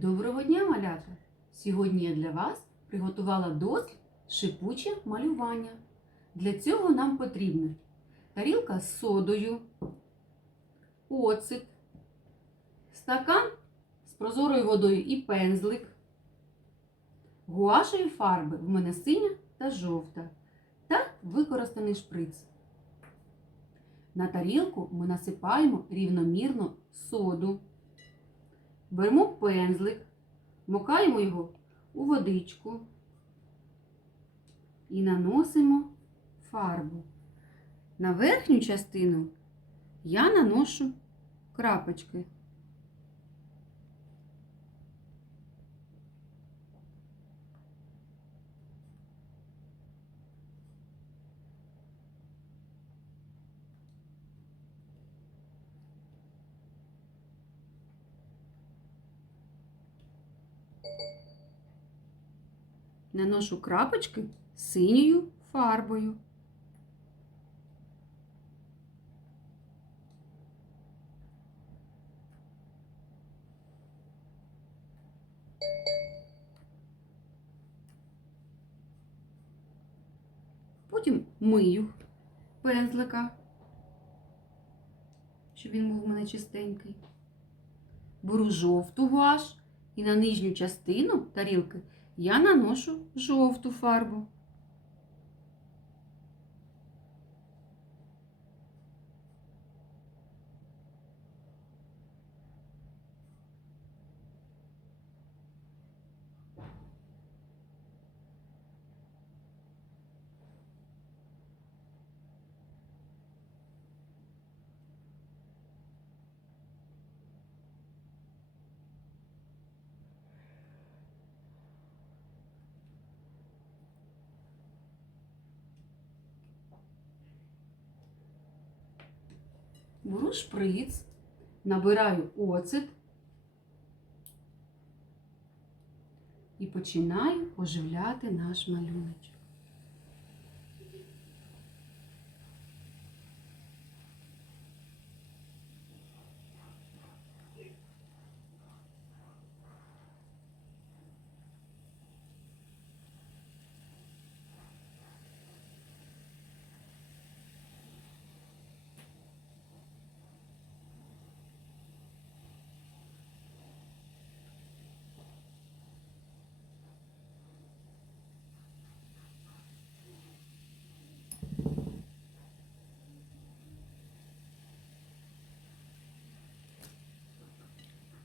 Доброго дня, малята! Сьогодні я для вас приготувала дослід шипуче малювання. Для цього нам потрібна тарілка з содою, оцет, стакан з прозорою водою і пензлик, гуашеві фарби в мене синя та жовта та використаний шприц. На тарілку ми насипаємо рівномірно соду. Беремо пензлик, макаємо його у водичку і наносимо фарбу. На верхню частину я наношу крапочки. Наношу крапочки синьою фарбою. Потім мию пензлика, щоб він був у мене чистенький. Беру жовту гуаш і на нижню частину тарілки я наношу жовту фарбу. Беру шприц, набираю оцет і починаю оживляти наш малюночок.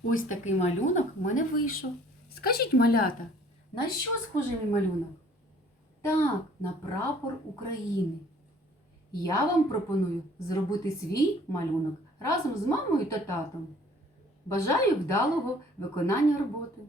Ось такий малюнок в мене вийшов. Скажіть, малята, на що схожий мій малюнок? Так, на прапор України. Я вам пропоную зробити свій малюнок разом з мамою та татом. Бажаю вдалого виконання роботи.